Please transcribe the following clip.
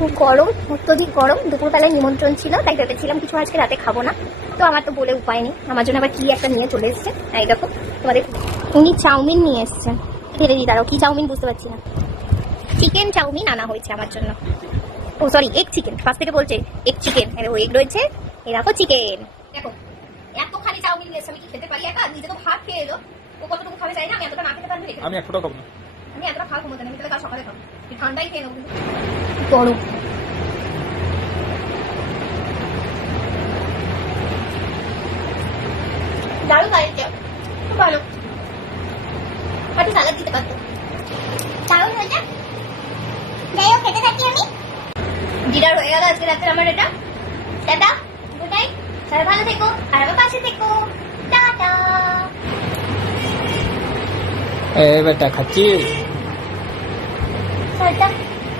খুব গরম, অত্যধিক গরম। দুপুরবেলায় নিমন্ত্রণ ছিল, তাই ভেবেছিলাম কিছু আজকে রাতে খাবো না। তো আমার তো বলে উপায় নেই, আমার জন্য আবার কি একটা নিয়ে চলে এসছে। এই দেখো তোমাদের, উনি চাউমিন নিয়ে এসছেন। ঢেলে দিই, দাঁড়াও কি চাউমিন বুঝতে পারছি না। চিকেন চাউমিন আনা হয়েছে আমার জন্য। ও সরি, এগ চিকেন। ফার্স্ট থেকে বলছে এগ চিকেন, ও এগ রয়েছে। এই দেখো চিকেন। দেখো এতখানি চাউমিন নিয়ে এসছে, আমি কি খেতে পারি একা? নিজে তো ভাত খেয়ে এলো, ও কতটুকু খাবে চাই না। আমি এতটা না খেতে পারবো। আমি এক ফোঁটাও খাবো না। আমি এতটা খাওয়া ক্ষমতা নেই, আমি তাহলে কাল সকালে খাবো। ঠান্ডাই খেয়ে নেবো। গরম দারুণ লাগছে, খুব ভালো। একটু সালাদ দিতে পারতো, দারুণ হয়েছে। যাই হোক, খেতে থাকি আমি। ডিনার হয়ে গেল আজকে রাতে আমার এটা। টাটা, গুড নাইট, সবাই ভালো থেকো আর আমার পাশে থেকো। টাটা। এ বেটা খাচ্ছিস? টাটা।